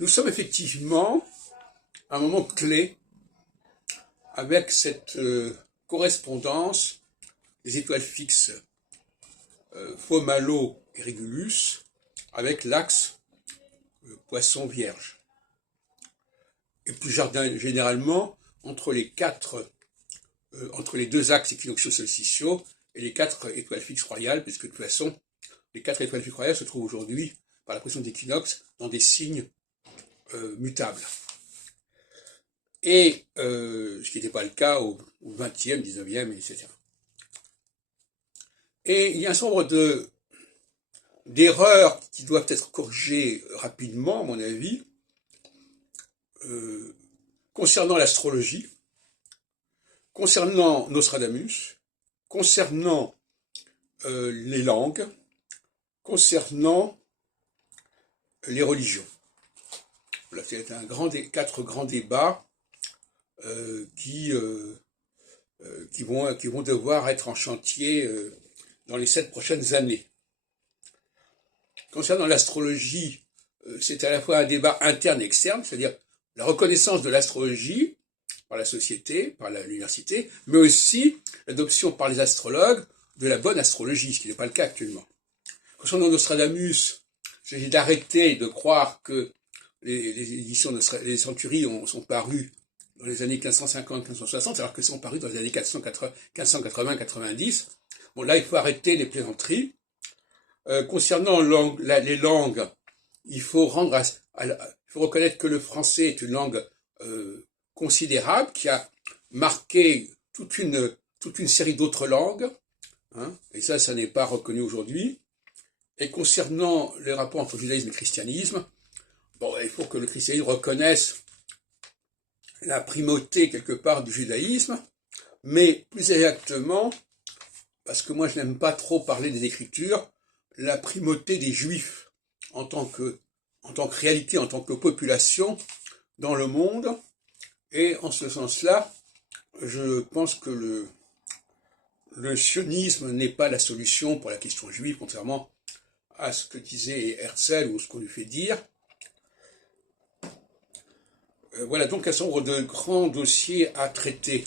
Nous sommes effectivement à un moment clé avec cette correspondance des étoiles fixes Fomalhaut et Régulus avec l'axe Poisson Vierge. Et plus généralement entre les deux axes équinoxiaux-solsticiaux et les 4 étoiles fixes royales, puisque de toute façon, les 4 étoiles fixes royales se trouvent aujourd'hui, par la pression d'équinoxe, dans des signes mutables. Et ce qui n'était pas le cas au 20e, 19e, etc. Et il y a un certain nombre d'erreurs qui doivent être corrigées rapidement, à mon avis, concernant l'astrologie, concernant Nostradamus, concernant les langues, concernant les religions. Voilà, c'est quatre grands débats qui vont devoir être en chantier dans les 7 prochaines années. Concernant l'astrologie, c'est à la fois un débat interne et externe, c'est-à-dire la reconnaissance de l'astrologie par la société, par l'université, mais aussi l'adoption par les astrologues de la bonne astrologie, ce qui n'est pas le cas actuellement. Concernant Nostradamus, il s'agit d'arrêter de croire que les éditions des Centuries sont parues dans les années 1550-1560, alors que sont parues dans les années 1580-90. Bon, là, il faut arrêter les plaisanteries. Concernant les langues, il faut reconnaître que le français est une langue considérable, qui a marqué toute une série d'autres langues, hein, et ça n'est pas reconnu aujourd'hui. Et concernant les rapports entre judaïsme et christianisme, bon, il faut que le christianisme reconnaisse la primauté quelque part du judaïsme, mais plus exactement, parce que moi je n'aime pas trop parler des Écritures, la primauté des Juifs en tant que réalité, en tant que population dans le monde. Et en ce sens-là, je pense que le sionisme n'est pas la solution pour la question juive, contrairement à ce que disait Herzl ou ce qu'on lui fait dire. Voilà donc un certain nombre de grands dossiers à traiter.